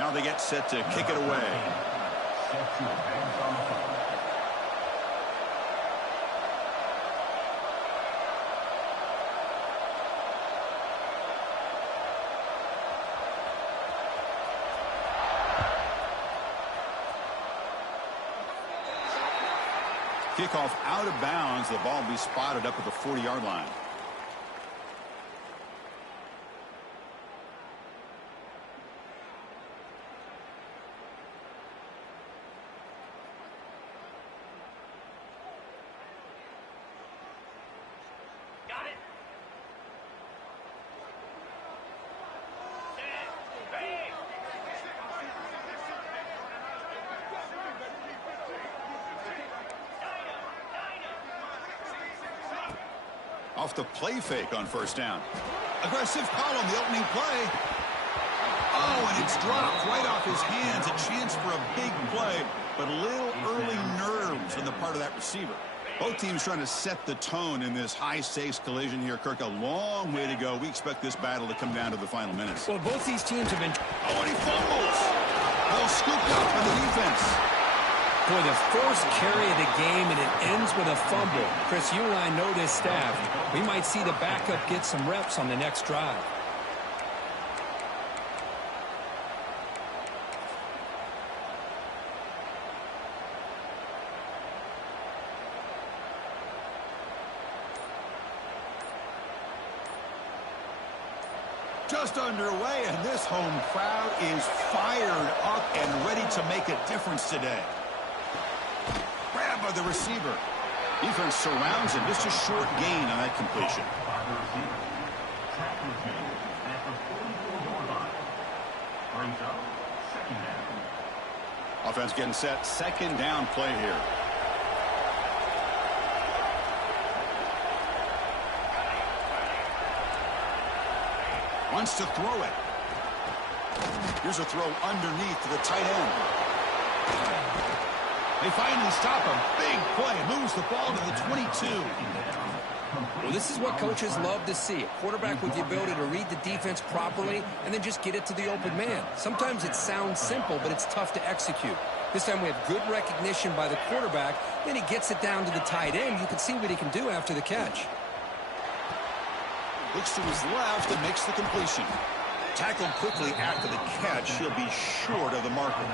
Now they get set to kick it away. Kickoff out of bounds. The ball will be spotted up at the 40-yard line. Off the play fake on first down. Aggressive call on the opening play. Oh, and it's dropped right off his hands. A chance for a big play, but a little early nerves on the part of that receiver. Both teams trying to set the tone in this high-stakes collision here, Kirk. A long way to go. We expect this battle to come down to the final minutes. Well, both these teams have been... Oh, and he fumbles. Ball scooped up by the defense. Boy, the first carry of the game, and it ends with a fumble. Chris, you and I know this staff. We might see the backup get some reps on the next drive. Just underway, and this home crowd is fired up and ready to make a difference today. Grab by the receiver. Defense surrounds him. Just a short gain on that completion. Offense getting set. Second down play here. Wants to throw it. Here's a throw underneath to the tight end. They finally stop him. Big play. Moves the ball to the 22. Well, this is what coaches love to see. A quarterback with the ability to read the defense properly and then just get it to the open man. Sometimes it sounds simple, but it's tough to execute. This time we have good recognition by the quarterback. Then he gets it down to the tight end. You can see what he can do after the catch. Looks to his left and makes the completion. Tackled quickly after the catch. He'll be short of the marker.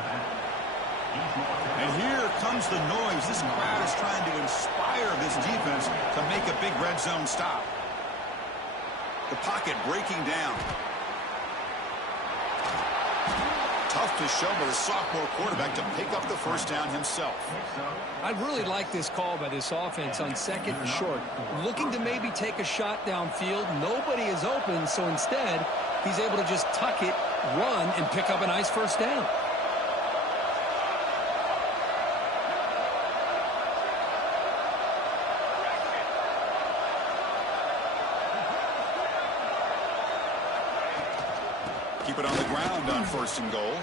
And here comes the noise. This crowd is trying to inspire this defense to make a big red zone stop. The pocket breaking down. Tough to show by the sophomore quarterback to pick up the first down himself. I really like this call by this offense on second and short. Looking to maybe take a shot downfield. Nobody is open, so instead, he's able to just tuck it, run, and pick up a nice first down. Keep it on the ground on first and goal.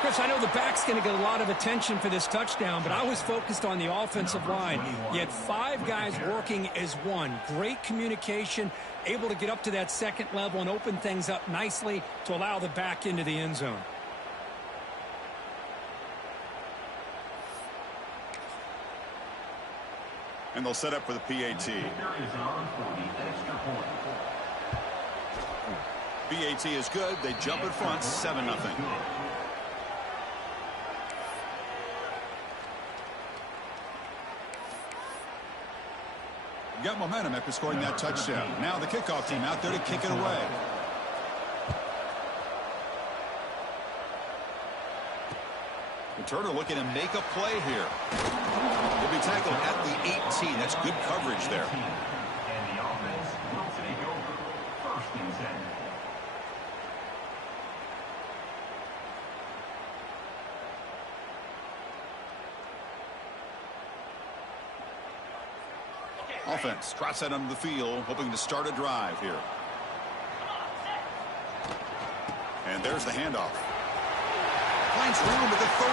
Chris, I know the back's going to get a lot of attention for this touchdown, but I was focused on the offensive line. You had 5 guys working as one. Great communication, able to get up to that second level and open things up nicely to allow the back into the end zone. And they'll set up for the PAT. PAT is good. They jump in front, 7-0. Got momentum after scoring that touchdown. Now the kickoff team out there to kick it away. Returner looking to make a play here. He'll be tackled at the 18. That's good coverage there. And the offense will take over. First and 10. Offense trots out onto the field, hoping to start a drive here. And there's the handoff. Finds room at the 30.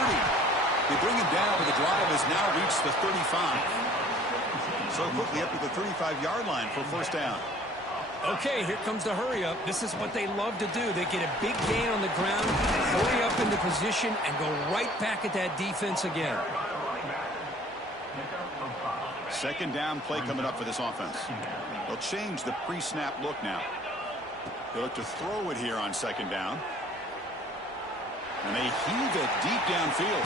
They bring him down, but the drive has now reached the 35. So quickly up to the 35-yard line for first down. Okay, here comes the hurry up. This is what they love to do. They get a big gain on the ground, hurry up into position, and go right back at that defense again. Second down play coming up for this offense. They'll change the pre-snap look now. They look to throw it here on second down. And they heave it deep downfield.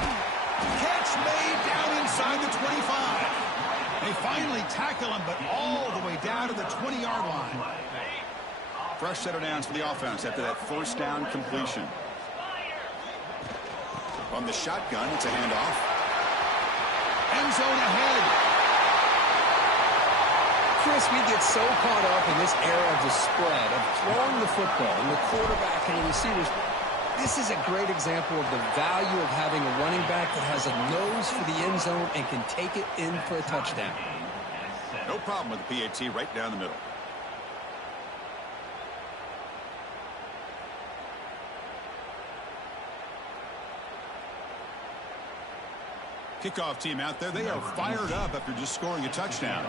Catch made down inside the 25. They finally tackle him, but all the way down to the 20-yard line. Fresh set of downs for the offense after that first down completion. From the shotgun, it's a handoff. End zone ahead. Chris, we get so caught up in this era of the spread, of throwing the football and the quarterback and the receivers. This is a great example of the value of having a running back that has a nose for the end zone and can take it in for a touchdown. No problem with the PAT right down the middle. Kickoff team out there. They are fired up after just scoring a touchdown.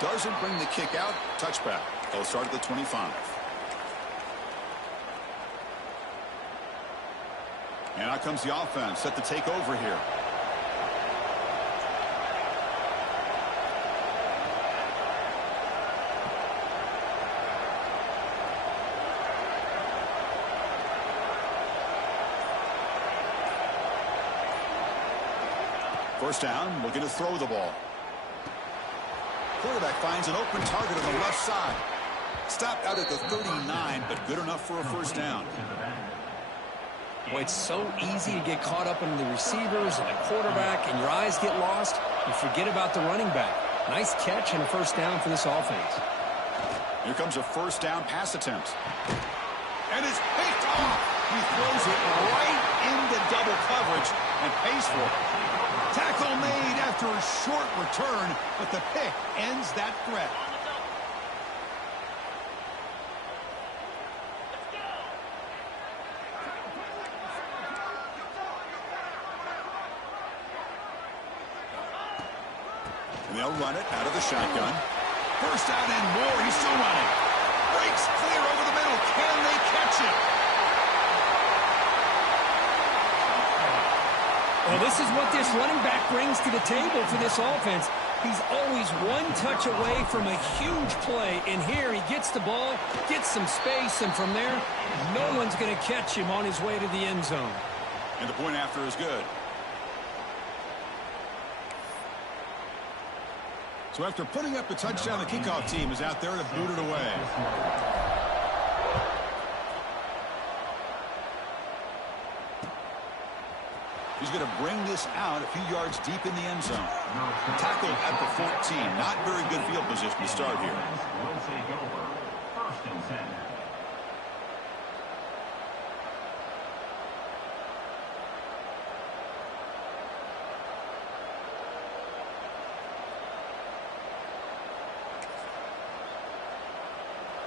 Doesn't bring the kick out. Touchback. They'll start at the 25. And out comes the offense set to take over here. First down, looking to throw the ball. Quarterback finds an open target on the left side. Stopped out at the 39, but good enough for a first down. Boy, it's so easy to get caught up in the receivers and the quarterback, and your eyes get lost. You forget about the running back. Nice catch and a first down for this offense. Here comes a first down pass attempt. And it's picked off. He throws it right into double coverage and pays for it. Tackle made after a short return, but the pick ends that threat. And they'll run it out of the shotgun. First down and more. He's still running. Breaks clear over the middle. Can they catch it? Well, this is what this running back brings to the table for this offense. He's always one touch away from a huge play. And here he gets the ball, gets some space, and from there, no one's going to catch him on his way to the end zone. And the point after is good. So after putting up the touchdown, the kickoff team is out there to boot it away. He's going to bring this out a few yards deep in the end zone. Tackled at the 14. Not very good field position to start here. Will take over. First and 10.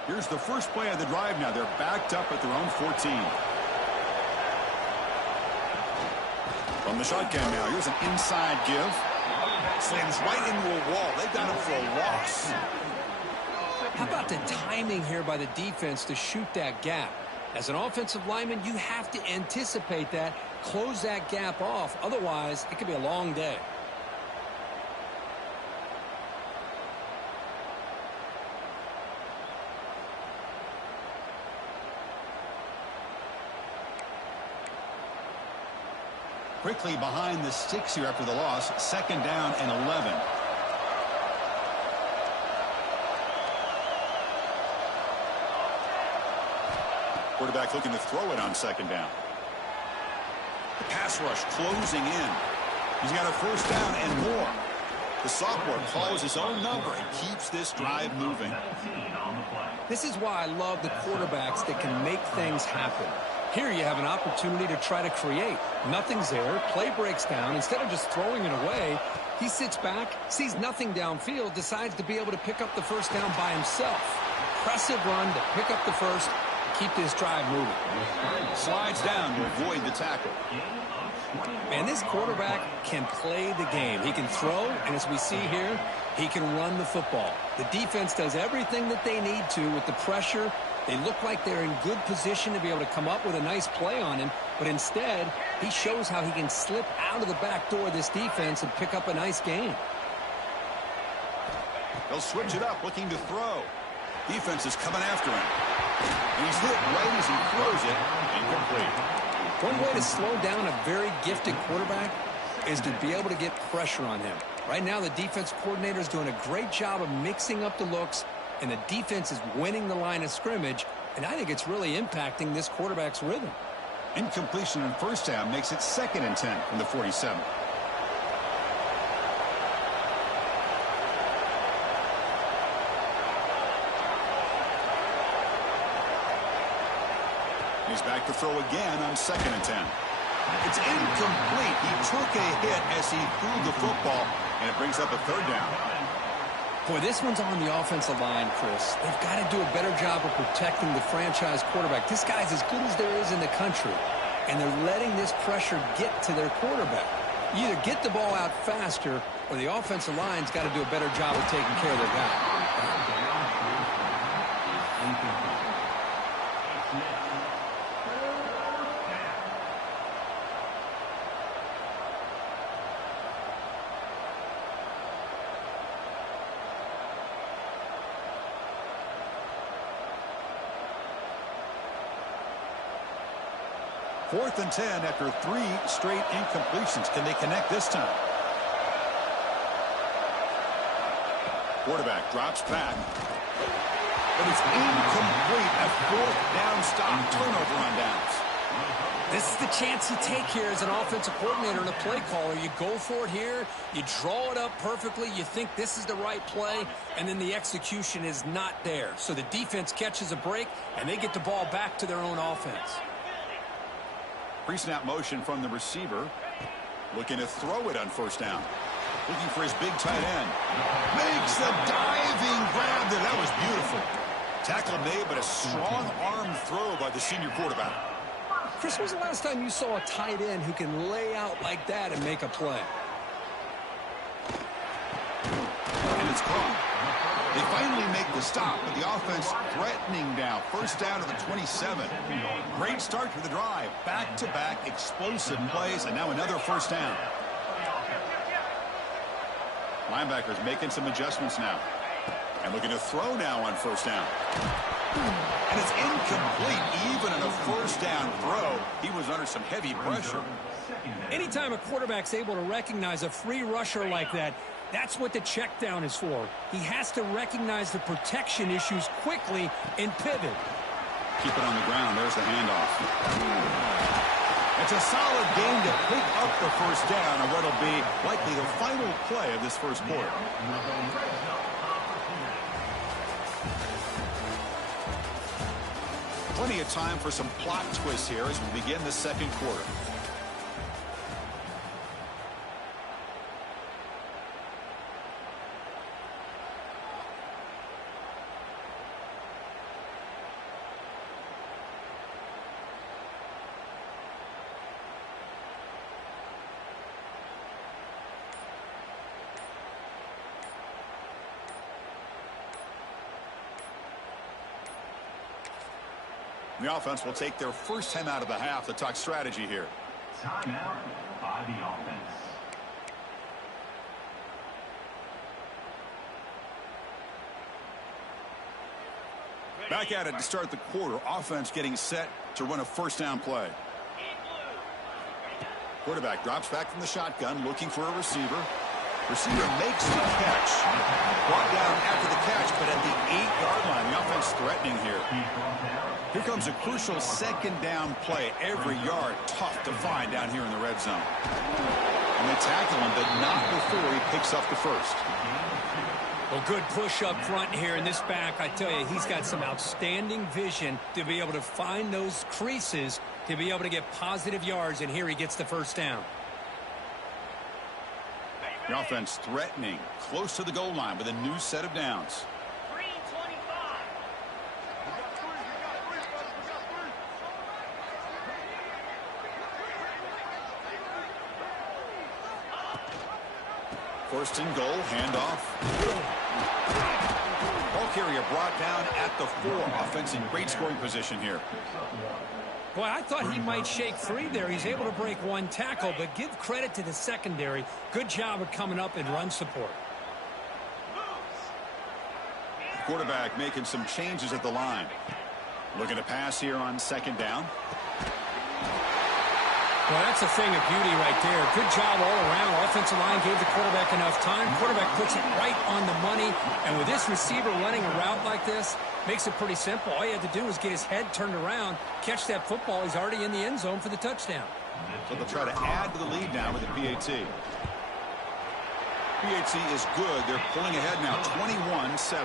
Here's the first play of the drive now. They're backed up at their own 14. From the shotgun now, here's an inside give. Slams right into a wall. They've got him for a loss. How about the timing here by the defense to shoot that gap? As an offensive lineman, you have to anticipate that, close that gap off. Otherwise, it could be a long day. Quickly behind the sticks here after the loss. Second down and 11. Quarterback looking to throw it on second down. The pass rush closing in. He's got a first down and more. The sophomore calls his own number and keeps this drive moving. This is why I love the quarterbacks that can make things happen. Here you have an opportunity to try to create. Nothing's there. Play breaks down. Instead of just throwing it away, he sits back, sees nothing downfield, decides to be able to pick up the first down by himself. Impressive run to pick up the first, keep this drive moving. Slides down to avoid the tackle. Man, this quarterback can play the game. He can throw, and as we see here, he can run the football. The defense does everything that they need to with the pressure. They look like they're in good position to be able to come up with a nice play on him, but instead, he shows how he can slip out of the back door of this defense and pick up a nice gain. They'll switch it up, looking to throw. Defense is coming after him. And he's hit right as he throws it. Incomplete. One way to slow down a very gifted quarterback is to be able to get pressure on him. Right now, the defense coordinator is doing a great job of mixing up the looks, and the defense is winning the line of scrimmage, and I think it's really impacting this quarterback's rhythm. Incompletion in first down makes it 2nd and 10 from the 47. He's back to throw again on 2nd and 10. It's incomplete. He took a hit as he threw the football, and it brings up a 3rd down. Boy, this one's on the offensive line, Chris. They've got to do a better job of protecting the franchise quarterback. This guy's as good as there is in the country, and they're letting this pressure get to their quarterback. You either get the ball out faster, or the offensive line's got to do a better job of taking care of their guy. Fourth and 10 after 3 straight incompletions. Can they connect this time? Quarterback drops back. But it's incomplete. A 4th down stop. Turnover on downs. This is the chance you take here as an offensive coordinator and a play caller. You go for it here. You draw it up perfectly. You think this is the right play, and then the execution is not there. So the defense catches a break, and they get the ball back to their own offense. Pre-snap motion from the receiver. Looking to throw it on 1st down. Looking for his big tight end. Makes the diving grab there. That was beautiful. Tackle made, but a strong arm throw by the senior quarterback. Chris, when was the last time you saw a tight end who can lay out like that and make a play? And it's caught. They finally make the stop, but the offense threatening now. 1st down to the 27. Great start to the drive. Back-to-back explosive plays, and now another 1st down. Linebackers making some adjustments now. And looking to throw now on 1st down. And it's incomplete. Even in a 1st down throw, he was under some heavy pressure. Anytime a quarterback's able to recognize a free rusher like that, that's what the check down is for. He has to recognize the protection issues quickly and pivot. Keep it on the ground. There's the handoff. It's a solid game to pick up the 1st down on what will be likely the final play of this 1st quarter. Plenty of time for some plot twists here as we begin the 2nd quarter. The offense will take their first time out of the half to talk strategy here. Timeout by the offense. Back at it to start the quarter. Offense getting set to run a 1st down play. Quarterback drops back from the shotgun, looking for a receiver. Receiver makes the catch. Brought down after the catch, but at the 8-yard line, the offense threatening here. Here comes a crucial 2nd down play. Every yard tough to find down here in the red zone. And they tackle him, but not before he picks up the 1st. Well, good push up front here in this back. I tell you, he's got some outstanding vision to be able to find those creases, to be able to get positive yards, and here he gets the 1st down. The offense threatening, close to the goal line with a new set of downs. First and goal, handoff. Ball carrier brought down at the 4. Offense in great scoring position here. Boy, I thought he might shake free there. He's able to break one tackle, but give credit to the secondary. Good job of coming up and run support. Quarterback making some changes at the line. Looking to pass here on second down. Well, that's a thing of beauty right there. Good job all around. Offensive line gave the quarterback enough time. Quarterback puts it right on the money. And with this receiver running a route like this, makes it pretty simple. All you had to do was get his head turned around, catch that football. He's already in the end zone for the touchdown. So they'll try to add to the lead now with the PAT. PAT is good. They're pulling ahead now, 21-7.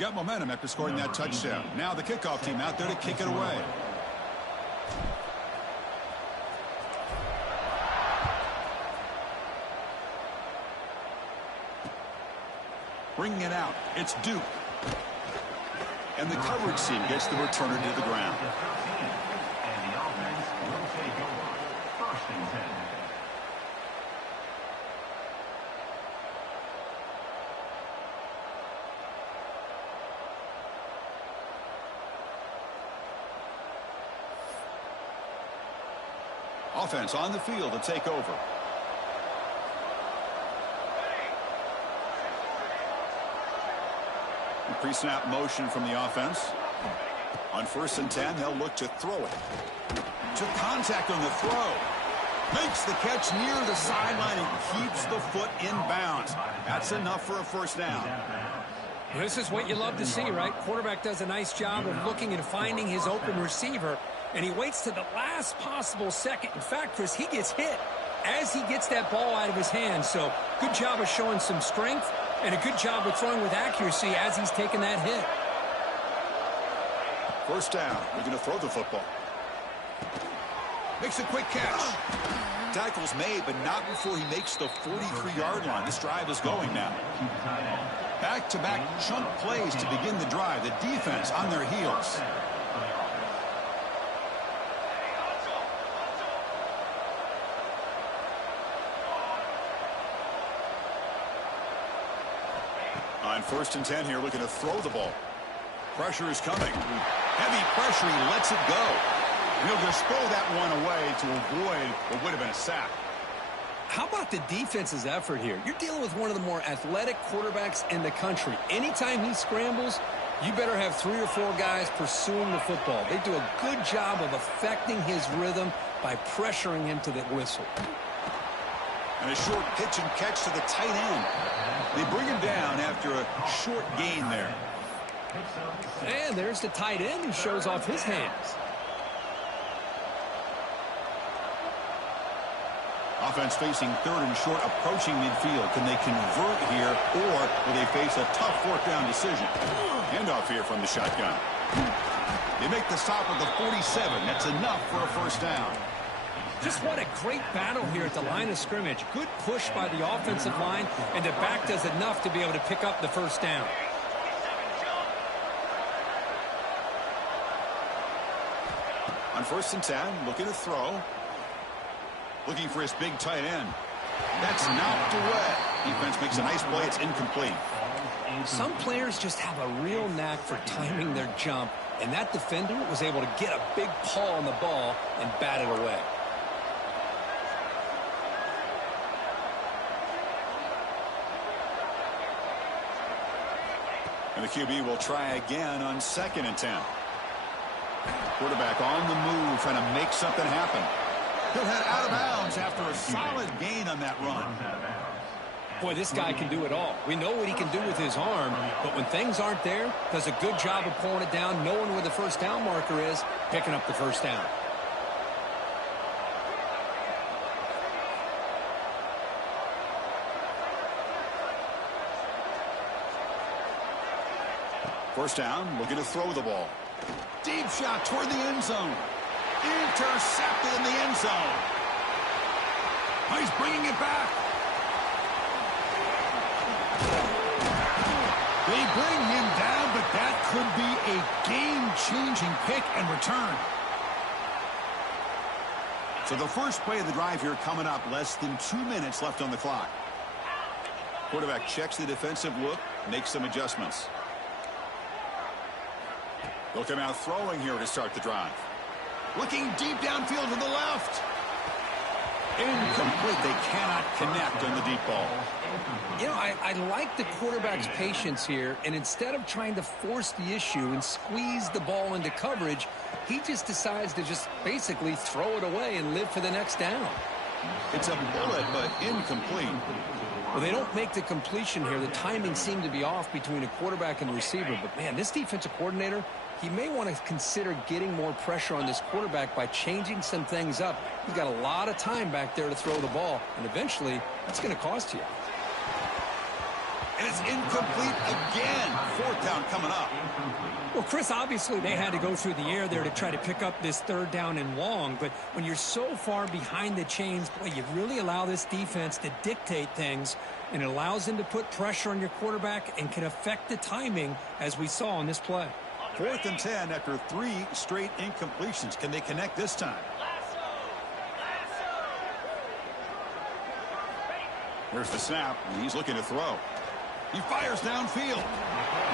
Got momentum after scoring that touchdown. Now the kickoff team out there to kick it away. Bringing it out. It's Duke. And the coverage team gets the returner to the ground. And the offense will take over. First and 10. Offense on the field to take over. Pre-snap motion from the offense. On first and 10, they'll look to throw it. Took contact on the throw. Makes the catch near the sideline and keeps the foot in bounds. That's enough for a first down. This is what you love to see, right? Quarterback does a nice job of looking and finding his open receiver, and he waits to the last possible second. In fact, Chris, he gets hit as he gets that ball out of his hands. So good job of showing some strength and a good job of throwing with accuracy as he's taking that hit. First down. We're going to throw the football. Makes a quick catch. Tackle's made, but not before he makes the 43-yard line. This drive is going now. Back-to-back chunk plays to begin the drive. The defense on their heels. On first and 10 here, looking to throw the ball. Pressure is coming. Heavy pressure, he lets it go. And he'll just throw that one away to avoid what would have been a sack. How about the defense's effort here? You're dealing with one of the more athletic quarterbacks in the country. Anytime he scrambles, you better have 3 or 4 guys pursuing the football. They do a good job of affecting his rhythm by pressuring him to the whistle. And a short pitch and catch to the tight end. They bring him down after a short gain there. And there's the tight end who shows off his hands. Offense facing third and short, approaching midfield. Can they convert here, or will they face a tough fourth down decision? Handoff here from the shotgun. They make the stop at the 47. That's enough for a first down. Just what a great battle here at the line of scrimmage. Good push by the offensive line, and the back does enough to be able to pick up the first down. On first and 10, looking to throw. Looking for his big tight end. That's knocked away. Defense makes a nice play. It's incomplete. Some players just have a real knack for timing their jump, and that defender was able to get a big paw on the ball and bat it away. And the QB will try again on second and 10. Quarterback on the move, trying to make something happen. He'll head out of bounds after a solid gain on that run. Boy, this guy can do it all. We know what he can do with his arm, but when things aren't there, does a good job of pulling it down, knowing where the first down marker is, picking up the first down. First down, looking to throw the ball. Deep shot toward the end zone. Intercepted in the end zone. Oh, he's bringing it back. They bring him down, but that could be a game-changing pick and return. So the first play of the drive here coming up, less than 2 minutes left on the clock. Quarterback checks the defensive look, makes some adjustments. They'll come out throwing here to start the drive. Looking deep downfield to the left. Incomplete. They cannot connect on the deep ball. You know, I like the quarterback's patience here, and instead of trying to force the issue and squeeze the ball into coverage, he just decides to just basically throw it away and live for the next down. It's a bullet, but incomplete. Well, they don't make the completion here. The timing seemed to be off between a quarterback and the receiver. But, man, this defensive coordinator, he may want to consider getting more pressure on this quarterback by changing some things up. He's got a lot of time back there to throw the ball, and eventually that's going to cost you. And it's incomplete again. Fourth down coming up. Well, Chris, obviously they had to go through the air there to try to pick up this third down and long. But when you're so far behind the chains, boy, you really allow this defense to dictate things. And it allows them to put pressure on your quarterback and can affect the timing, as we saw on this play. 4th and 10 after 3 straight incompletions. Can they connect this time? Here's the snap. He's looking to throw. He fires downfield.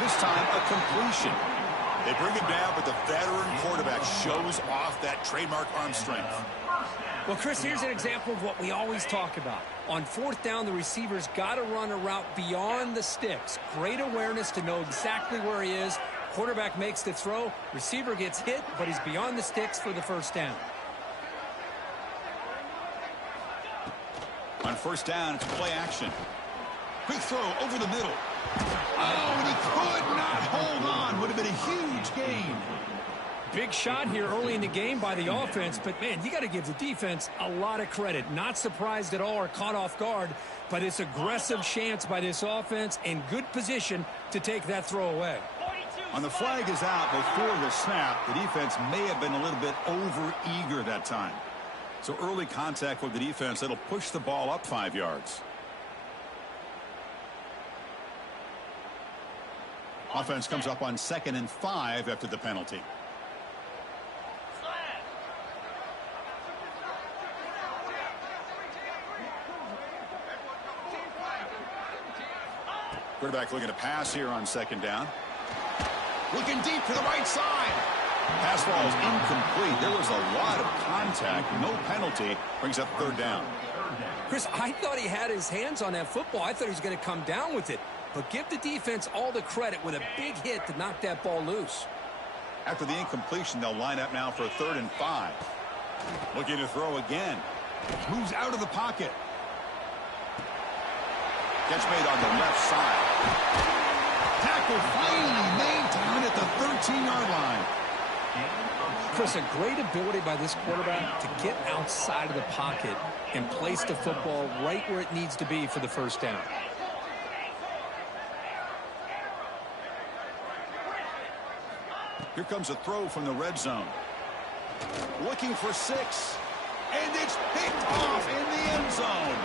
This time a completion. They bring him down, but the veteran quarterback shows off that trademark arm strength. Well, Chris, here's an example of what we always talk about. On 4th down, the receiver's got to run a route beyond the sticks. Great awareness to know exactly where he is. Quarterback makes the throw. Receiver gets hit, but he's beyond the sticks for the first down. On 1st down, it's play action. Quick throw over the middle. Oh, and he could not hold on. Would have been a huge gain. Big shot here early in the game by the offense, but, man, you got to give the defense a lot of credit. Not surprised at all or caught off guard, but it's aggressive chance by this offense in good position to take that throw away. On the flag is out before the snap. The defense may have been a little bit over-eager that time. So early contact with the defense, that'll push the ball up 5 yards. Offense comes up on 2nd and 5 after the penalty. Quarterback looking to pass here on 2nd down. Looking deep to the right side. Pass ball is incomplete. There was a lot of contact. No penalty. Brings up 3rd down. Chris, I thought he had his hands on that football. I thought he was going to come down with it. But give the defense all the credit with a big hit to knock that ball loose. After the incompletion, they'll line up now for 3rd and 5. Looking to throw again. Moves out of the pocket. Catch made on the left side. Tackle finally made down at the 13-yard line. Chris, a great ability by this quarterback to get outside of the pocket and place the football right where it needs to be for the first down. Here comes a throw from the red zone. Looking for 6. And it's picked off in the end zone.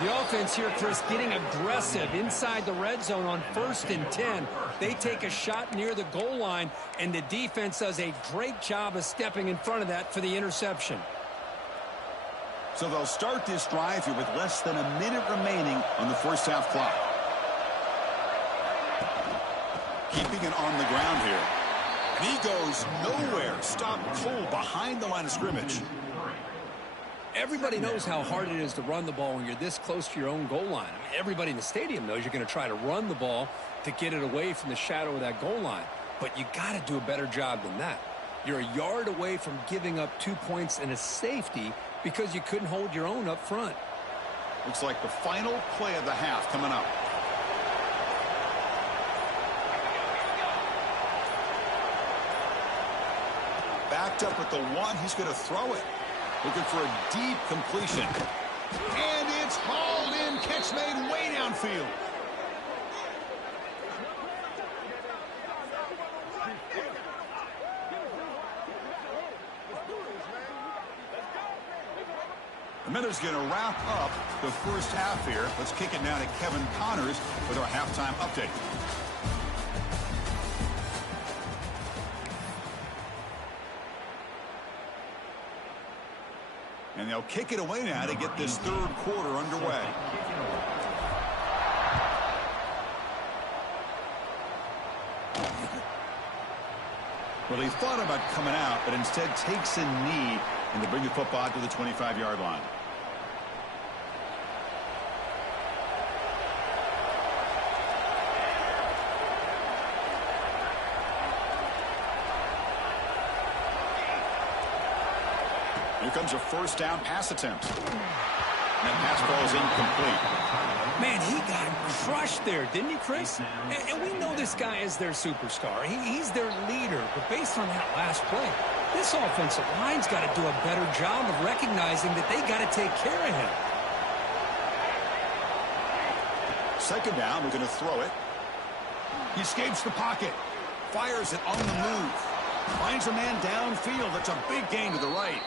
The offense here, Chris, getting aggressive inside the red zone on 1st and 10. They take a shot near the goal line, and the defense does a great job of stepping in front of that for the interception. So they'll start this drive here with less than a minute remaining on the first half clock. Keeping it on the ground here. And he goes nowhere. Stopped cold behind the line of scrimmage. Everybody knows how hard it is to run the ball when you're this close to your own goal line. I mean, everybody in the stadium knows you're going to try to run the ball to get it away from the shadow of that goal line. But you got to do a better job than that. You're a yard away from giving up 2 points and a safety because you couldn't hold your own up front. Looks like the final play of the half coming up. Backed up at the 1. He's going to throw it. Looking for a deep completion. And it's hauled in. Catch made way downfield. The minute's going to wrap up the first half here. Let's kick it now to Kevin Connors with our halftime update. And they'll kick it away now to get this third quarter underway. Well, he thought about coming out, but instead takes a knee and to bring the football to the 25-yard line. Here comes a first down pass attempt. That pass falls incomplete. Man, he got crushed there, didn't he, Chris? And we know this guy is their superstar. He's their leader. But based on that last play, this offensive line's got to do a better job of recognizing that they got to take care of him. Second down, we're going to throw it. He escapes the pocket. Fires it on the move. Finds a man downfield. That's a big gain to the right.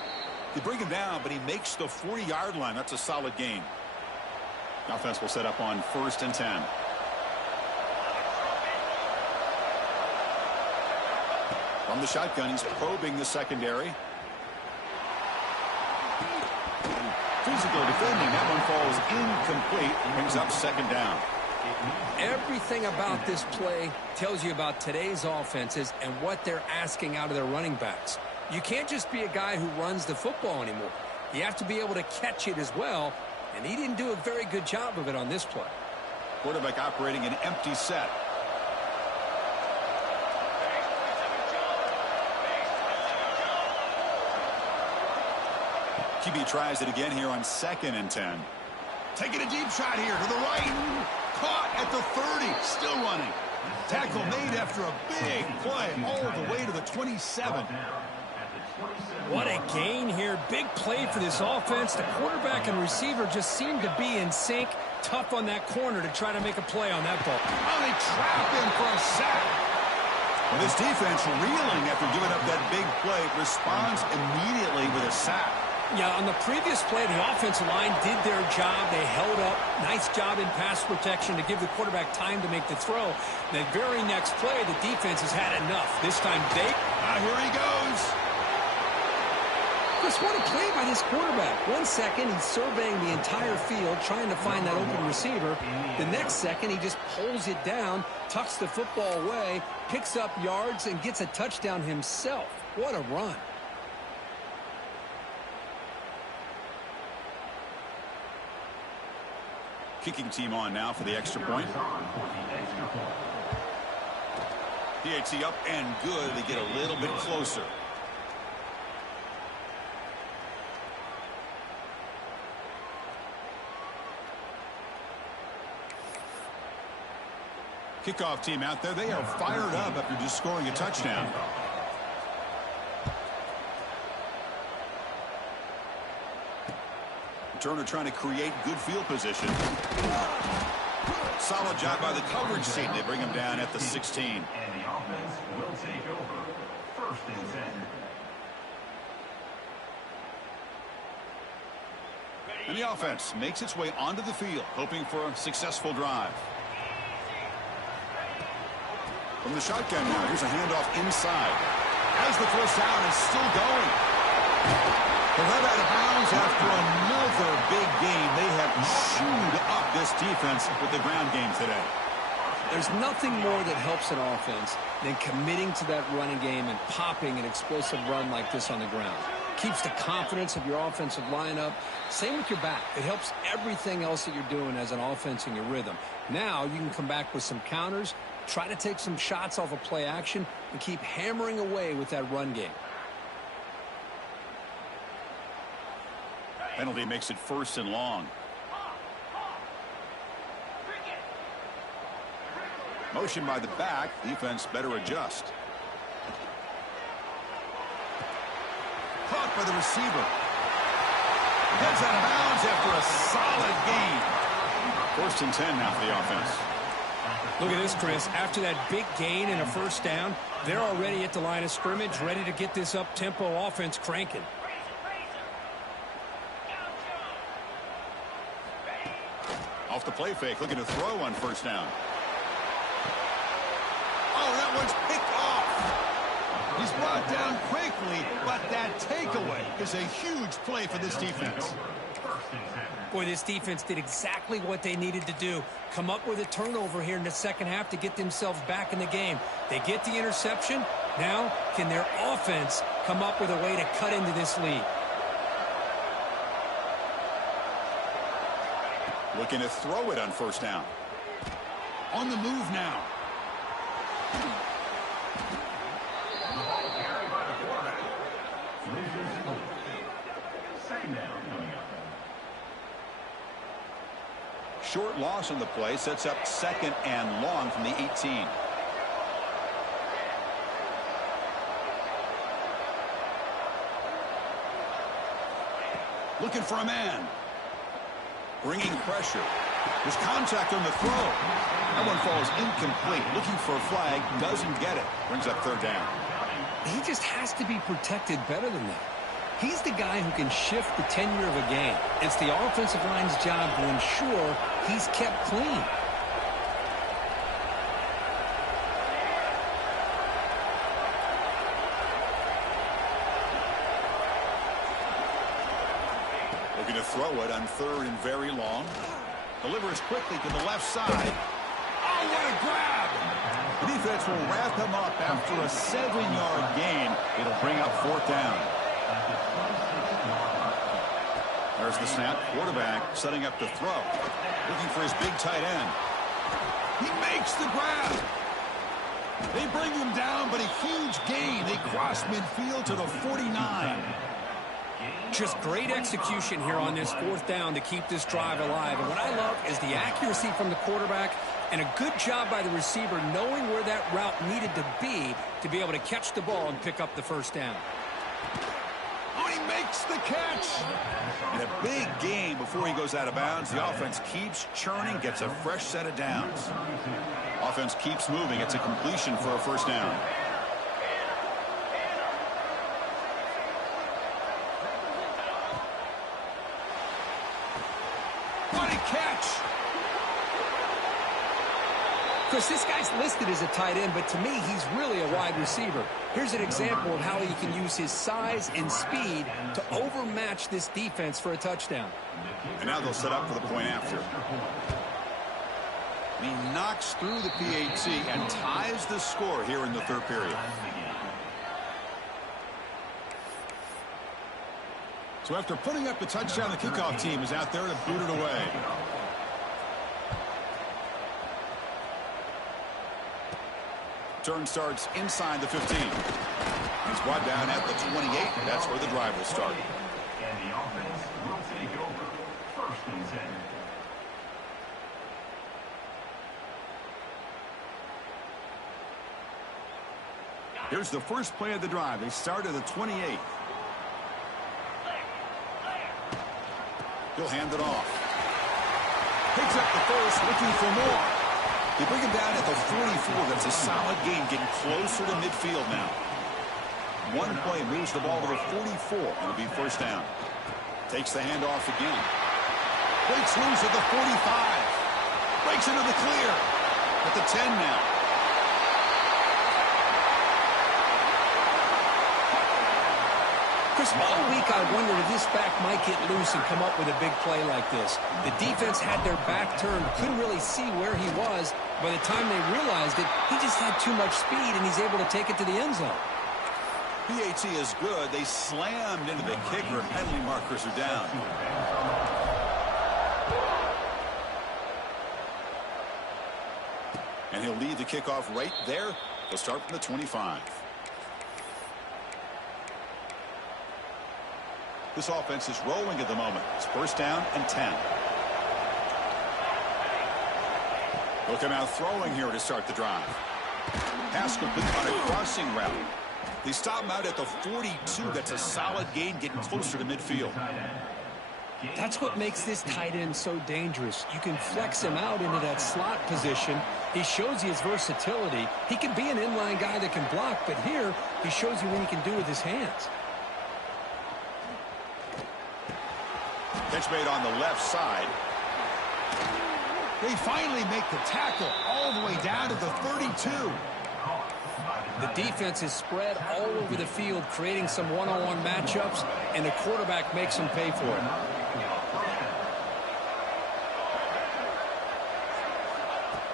They bring him down, but he makes the 40-yard line. That's a solid gain. The offense will set up on 1st and 10. From the shotgun, he's probing the secondary. Physical defending. That one falls incomplete. Brings up 2nd down. Everything about this play tells you about today's offenses and what they're asking out of their running backs. You can't just be a guy who runs the football anymore. You have to be able to catch it as well, and he didn't do a very good job of it on this play. Quarterback operating an empty set. QB tries it again here on 2nd and 10. Taking a deep shot here to the right. Caught at the 30. Still running. Tackle made after a big play all the way to the 27. What a gain here. Big play for this offense. The quarterback and receiver just seem to be in sync. Tough on that corner to try to make a play on that ball. Oh, they trap him for a sack. Well, this defense reeling after giving up that big play responds immediately with a sack. Yeah, on the previous play, the offensive line did their job. They held up. Nice job in pass protection to give the quarterback time to make the throw. The very next play, the defense has had enough. This time, here he goes. Chris, what a play by this quarterback. 1 second, he's surveying the entire field, trying to find that open receiver. The next second, he just pulls it down, tucks the football away, picks up yards, and gets a touchdown himself. What a run. Kicking team on now for the extra point. PAT up and good. They get a little bit closer. Kickoff team out there. They are fired up after just scoring a touchdown. Turner trying to create good field position. Solid job by the coverage team. They bring him down at the 16. And the offense will take over 1st and 10. And the offense makes its way onto the field, hoping for a successful drive. From the shotgun now, here's a handoff inside. As the first down is still going. They're led out of bounds after another big game. They have chewed up this defense with the ground game today. There's nothing more that helps an offense than committing to that running game and popping an explosive run like this on the ground. Keeps the confidence of your offensive lineup. Same with your back. It helps everything else that you're doing as an offense in your rhythm. Now you can come back with some counters, try to take some shots off of play action, and keep hammering away with that run game. Penalty makes it 1st and long. Motion by the back. Defense better adjust. Caught by the receiver. Gets out of bounds after a solid gain. 1st and 10 now for the offense. Look at this, Chris. After that big gain and a first down, they're already at the line of scrimmage, ready to get this up-tempo offense cranking. Off the play fake, looking to throw on first down. Oh, that one's picked off. He's brought down quickly, but that takeaway is a huge play for this defense. Boy, this defense did exactly what they needed to do. Come up with a turnover here in the second half to get themselves back in the game. They get the interception. Now, can their offense come up with a way to cut into this lead? Looking to throw it on first down. On the move now. Short loss on the play sets up second and long from the 18. Looking for a man. Bringing pressure. There's contact on the throw. That one falls incomplete. Looking for a flag. Doesn't get it. Brings up third down. He just has to be protected better than that. He's the guy who can shift the tenure of a game. It's the offensive line's job to ensure he's kept clean. Looking to throw it on third and very long. Delivers quickly to the left side. Oh, what a grab! The defense will wrap him up after a 7-yard gain. It'll bring up fourth down. There's the snap. Quarterback setting up to throw. Looking for his big tight end. He makes the grab. They bring him down, but a huge gain. They cross midfield to the 49. Just great execution here on this fourth down to keep this drive alive. And what I love is the accuracy from the quarterback and a good job by the receiver knowing where that route needed to be able to catch the ball and pick up the first down. Oh, he makes the catch. And a big gain before he goes out of bounds. The offense keeps churning, gets a fresh set of downs. Offense keeps moving. It's a completion for a first down. What a catch. Chris, this guy's listed as a tight end, but to me, he's really a wide receiver. Here's an example of how he can use his size and speed to overmatch this defense for a touchdown. And now they'll set up for the point after. He knocks through the PAT and ties the score here in the third period. So after putting up the touchdown, the kickoff team is out there to boot it away. Turn starts inside the 15. He's brought down at the 28. That's where the drive will start. And the offense will take over. First and 10. Here's the first play of the drive. They start at the 28. He'll hand it off. Picks up the first, looking for more. They bring him down at the 44. That's a solid gain, getting closer to midfield now. One play moves the ball to the 44. It'll be first down. Takes the handoff again. Breaks loose at the 45. Breaks into the clear. At the 10 now. Chris, all week I wondered if this back might get loose and come up with a big play like this. The defense had their back turned, couldn't really see where he was. By the time they realized it, he just had too much speed, and he's able to take it to the end zone. PAT is good. They slammed into the kicker. Penalty markers are down. And he'll lead the kickoff right there. They'll start from the 25. This offense is rolling at the moment. It's first down and 10. Look at now throwing here to start the drive. Pass complete on a crossing route. They stop him out at the 42. That's a solid gain, getting closer to midfield. That's what makes this tight end so dangerous. You can flex him out into that slot position. He shows you his versatility. He can be an inline guy that can block, but here he shows you what he can do with his hands. Catch made on the left side. They finally make the tackle all the way down to the 32. The defense is spread all over the field, creating some one-on-one matchups, and the quarterback makes them pay for it.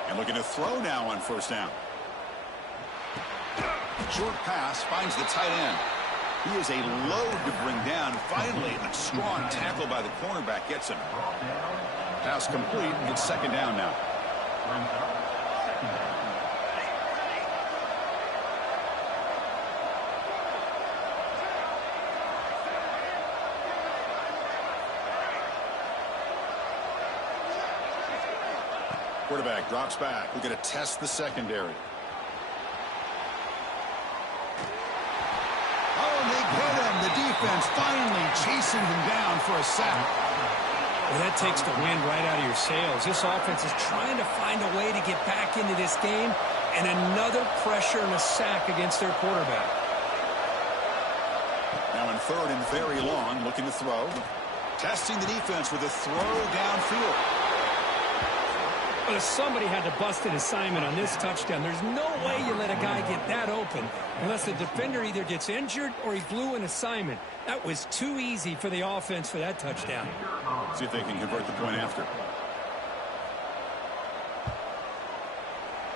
And looking to throw now on first down. Short pass finds the tight end. He is a load to bring down. Finally, a strong tackle by the cornerback gets him. Pass complete. It's second down now. Quarterback drops back. We're going to test the secondary. Oh, they get him. The defense finally chasing him down for a sack. Well, that takes the wind right out of your sails. This offense is trying to find a way to get back into this game, and another pressure and a sack against their quarterback. Now in third and very long, looking to throw. Testing the defense with a throw downfield. But if somebody had to bust an assignment on this touchdown, there's no way you let a guy get that open unless the defender either gets injured or he blew an assignment. That was too easy for the offense for that touchdown. See if they can convert the point after.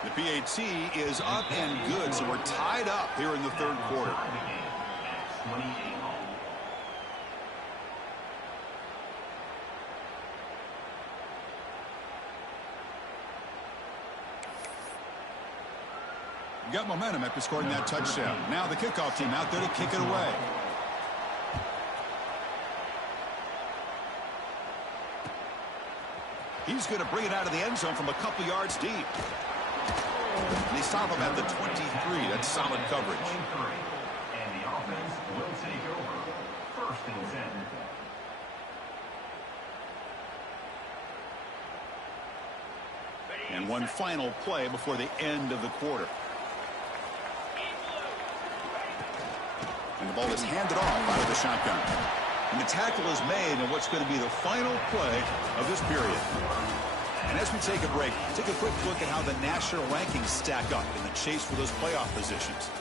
The PAT is up and good, so we're tied up here in the third quarter. Got momentum after scoring that touchdown. Now the kickoff team out there to kick it away. He's going to bring it out of the end zone from a couple yards deep. And they stop him at the 23. That's solid coverage. And the offense will take over. First and 10. And one final play before the end of the quarter. And the ball is handed off out of the shotgun. And the tackle is made in what's going to be the final play of this period. And as we take a break, take a quick look at how the national rankings stack up in the chase for those playoff positions.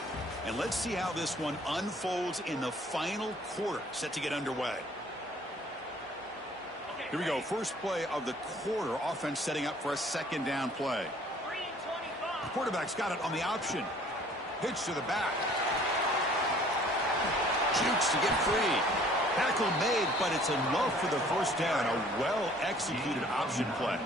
And let's see how this one unfolds in the final quarter set to get underway. Here we go. First play of the quarter. Offense setting up for a second down play. The quarterback's got it on the option. Pitch to the back. Jukes to get free. Tackle made, but it's enough for the first down. A well-executed option play.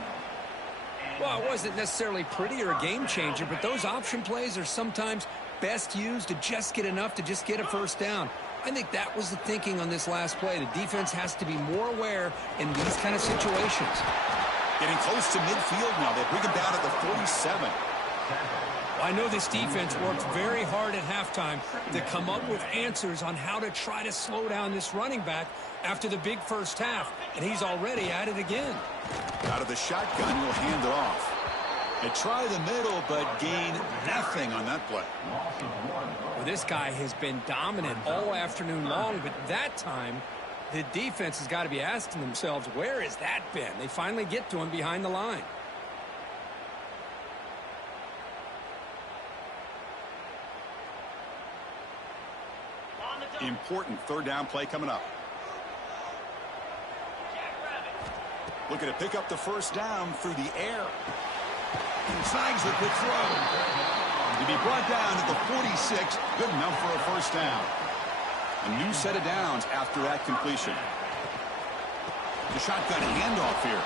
Well, it wasn't necessarily pretty or a game changer, but those option plays are sometimes best used to just get enough to just get a first down. I think that was the thinking on this last play. The defense has to be more aware in these kind of situations. Getting close to midfield now. They bring him down at the 47. I know this defense worked very hard at halftime to come up with answers on how to try to slow down this running back after the big first half, and he's already at it again. Out of the shotgun, he'll hand it off. They try the middle, but gain nothing on that play. Well, this guy has been dominant all afternoon long, but that time, the defense has got to be asking themselves, where has that been? They finally get to him behind the line. Important third down play coming up. Looking to pick up the first down through the air. And snags the quick throw. To be brought down at the 46, good enough for a first down. A new set of downs after that completion. The shotgun handoff here.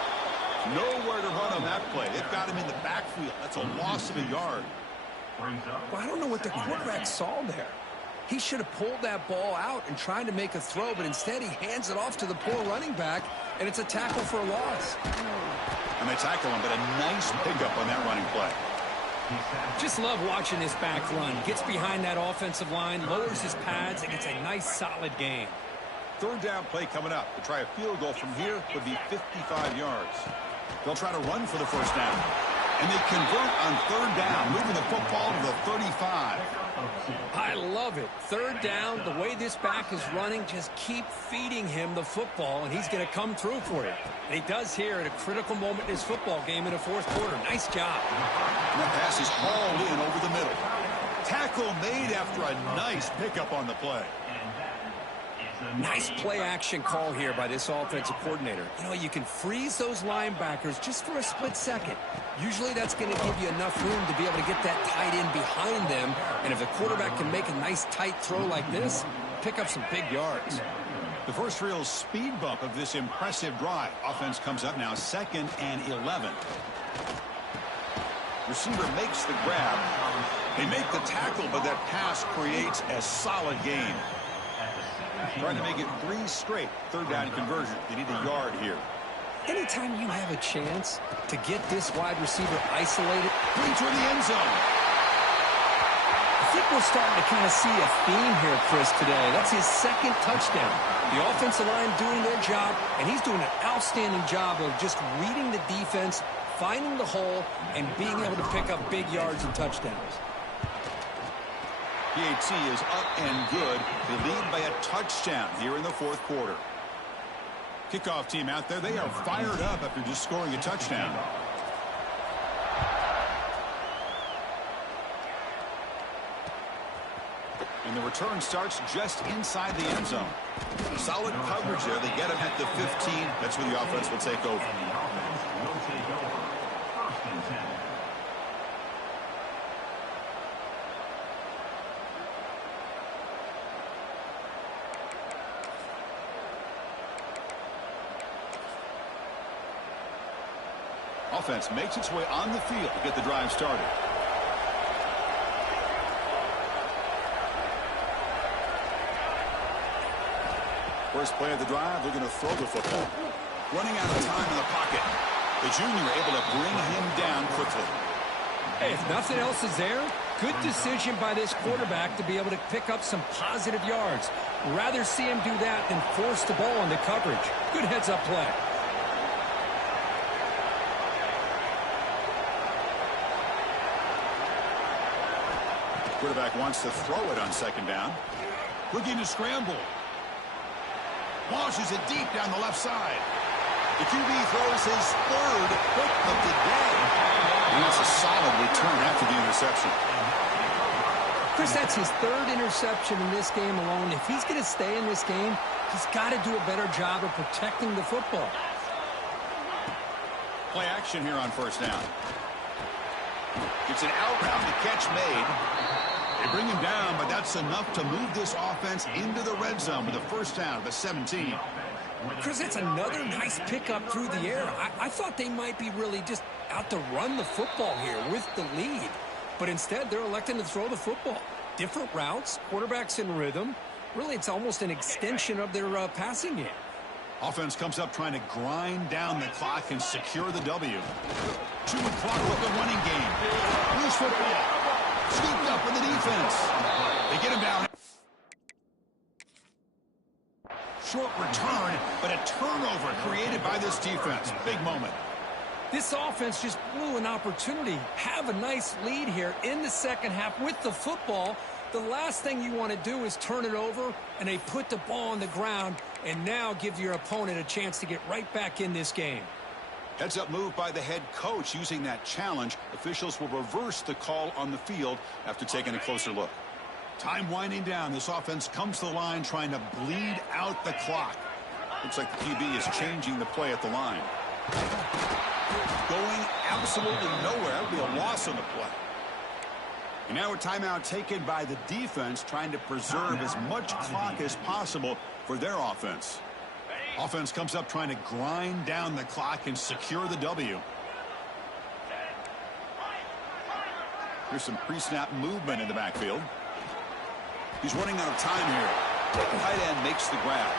Nowhere to run on that play. They've got him in the backfield. That's a loss of a yard. Well, I don't know what the quarterback saw there. He should have pulled that ball out and tried to make a throw, but instead he hands it off to the poor running back, and it's a tackle for a loss. And they tackle him, but a nice pickup on that running play. Just love watching this back run. Gets behind that offensive line, lowers his pads, and gets a nice, solid gain. Third down play coming up. To try a field goal from here would be 55 yards. They'll try to run for the first down. And they convert on third down, moving the football to the 35. I love love it. Third down, the way this back is running, just keep feeding him the football, and he's going to come through for you. And he does here at a critical moment in his football game in the fourth quarter. Nice job. And the pass is hauled in over the middle. Tackle made after a nice pickup on the play. Nice play action call here by this offensive coordinator. You know, you can freeze those linebackers just for a split second. Usually that's going to give you enough room to be able to get that tight end behind them. And if the quarterback can make a nice tight throw like this, pick up some big yards. The first real speed bump of this impressive drive. Offense comes up now 2nd and 11. Receiver makes the grab. They make the tackle, but that pass creates a solid gain. Trying to make it 3 straight. Third down conversion. They need a yard here. Anytime you have a chance to get this wide receiver isolated, Bring toward the end zone. I think we're starting to kind of see a theme here, Chris, today. That's his 2nd touchdown. The offensive line doing their job, and he's doing an outstanding job of just reading the defense, finding the hole, and being able to pick up big yards and touchdowns. PAT is up and good. They lead by a touchdown here in the fourth quarter. Kickoff team out there. They are fired up after just scoring a touchdown. And the return starts just inside the end zone. Solid coverage there. They get him at the 15. That's where the offense will take over. Offense makes its way on the field to get the drive started. First play of the drive, they're going to throw the football. Running out of time in the pocket. The junior able to bring him down quickly. Hey, if nothing else is there, good decision by this quarterback to be able to pick up some positive yards. Rather see him do that than force the ball into coverage. Good heads-up play. Quarterback wants to throw it on 2nd down. Looking to scramble. Launches it deep down the left side. The QB throws his 3rd hit of the day. And that's a solid return after the interception. Chris, that's his 3rd interception in this game alone. If he's going to stay in this game, he's got to do a better job of protecting the football. Play action here on 1st down. It's an out route, the catch made. They bring him down, but that's enough to move this offense into the red zone with a 1st down of the 17. Chris, that's another nice pickup through the air. I thought they might be really just out to run the football here with the lead. But instead, they're electing to throw the football. Different routes, quarterbacks in rhythm. Really, it's almost an extension of their passing game. Offense comes up trying to grind down the clock and secure the W. Chewing clock with the running game. Loose football. Scooped up in the defense. They get him down. Short return, but a turnover created by this defense. Big moment. This offense just blew an opportunity. Have a nice lead here in the 2nd half with the football. The last thing you want to do is turn it over, and they put the ball on the ground and now give your opponent a chance to get right back in this game. Heads-up move by the head coach using that challenge. Officials will reverse the call on the field after taking a closer look. Time winding down. This offense comes to the line trying to bleed out the clock. Looks like the QB is changing the play at the line. Going absolutely nowhere. That would be a loss on the play. And now a timeout taken by the defense trying to preserve as much clock as possible for their offense. Offense comes up trying to grind down the clock and secure the W. Here's some pre-snap movement in the backfield. He's running out of time here. The tight end makes the grab.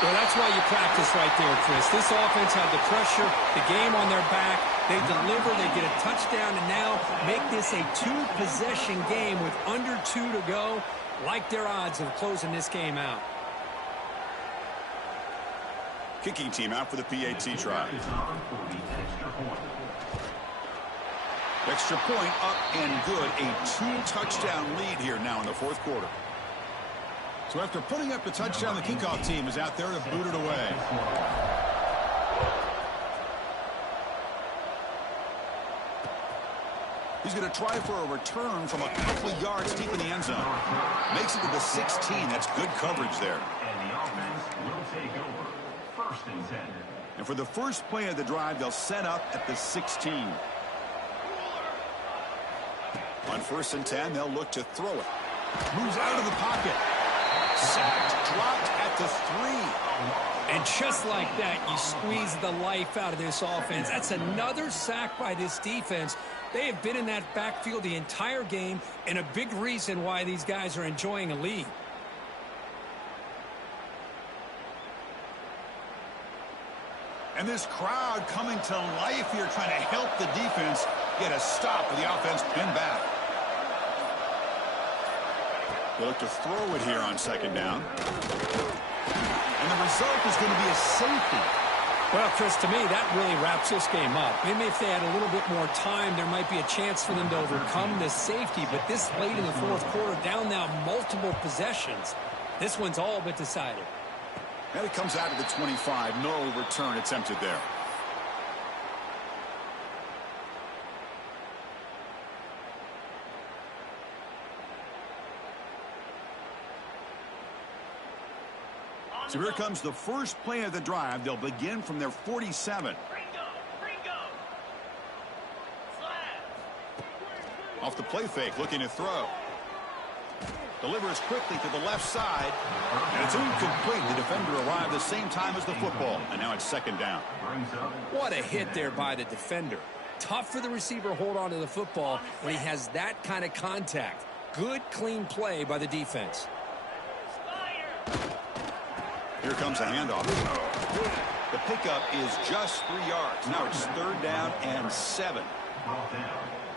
Well, that's why you practice right there, Chris. This offense had the pressure, the game on their back. They deliver, they get a touchdown, and now make this a 2-possession game with under 2 to go. Like their odds of closing this game out. Kicking team out for the PAT try. Extra point up and good. A 2-touchdown lead here now in the fourth quarter. So after putting up the touchdown, the kickoff team is out there to boot it away. He's going to try for a return from a couple of yards deep in the end zone. Makes it to the 16. That's good coverage there. And the offense will take over. First and 10. And for the first play of the drive, they'll set up at the 16. On first and 10, they'll look to throw it. Moves out of the pocket. Sacked, dropped at the 3. And just like that, you squeeze the life out of this offense. That's another sack by this defense. They have been in that backfield the entire game, and a big reason why these guys are enjoying a lead. And this crowd coming to life here, trying to help the defense get a stop with the offense pinned back. They look to throw it here on second down. And the result is going to be a safety. Well, Chris, to me, that really wraps this game up. Maybe if they had a little bit more time, there might be a chance for them to overcome this safety. But this late in the fourth quarter, down now multiple possessions, this one's all but decided. And it comes out of the 25. No return attempted there. So here comes the first play of the drive. They'll begin from their 47. Off the play fake, looking to throw. Delivers quickly to the left side. And it's incomplete. The defender arrived the same time as the football. And now it's second down. What a hit there by the defender. Tough for the receiver to hold on to the football when he has that kind of contact. Good, clean play by the defense. Here comes a handoff. The pickup is just 3 yards. Now it's third down and 7.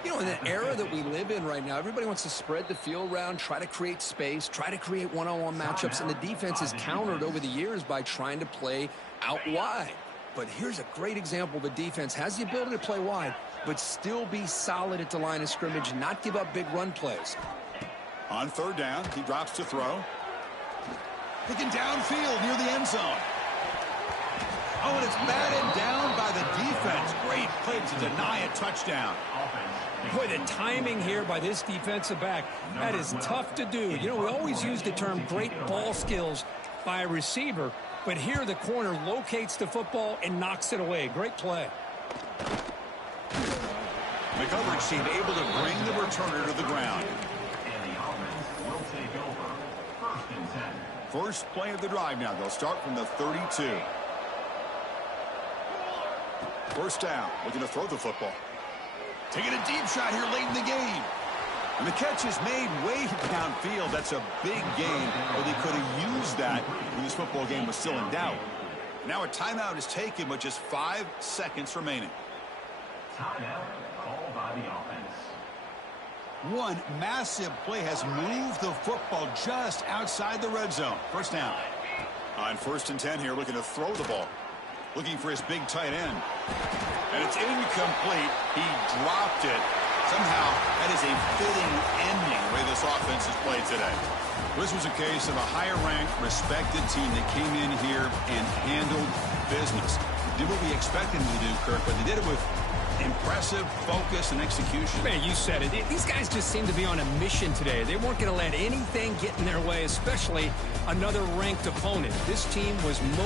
You know, in the era that we live in right now, everybody wants to spread the field around, try to create space, try to create one-on-one matchups, and the defense is countered over the years by trying to play out wide. But here's a great example. The defense has the ability to play wide, but still be solid at the line of scrimmage, not give up big run plays. On third down, he drops to throw. Picking downfield near the end zone. Oh, and it's batted down by the defense. Great play to deny a touchdown. Boy, the timing here by this defensive back, that is tough to do. You know, we always use the term great ball skills by a receiver, but here the corner locates the football and knocks it away. Great play. The coverage team able to bring the returner to the ground. And the offense will take over. First and 10. First play of the drive now. They'll start from the 32. First down. Looking to throw the football. Taking a deep shot here late in the game. And the catch is made way downfield. That's a big gain. But they could have used that when this football game was still in doubt. Now a timeout is taken with just 5 seconds remaining. Timeout called by the offense. One massive play has moved the football just outside the red zone. First down. On first and 10 here, looking to throw the ball. Looking for his big tight end. And it's incomplete. He dropped it. Somehow, that is a fitting ending the way this offense has played today. This was a case of a higher-ranked, respected team that came in here and handled business. Did what we expected them to do, Kirk, but they did it with impressive focus and execution. Man, you said it. These guys just seem to be on a mission today. They weren't going to let anything get in their way, especially another ranked opponent. This team was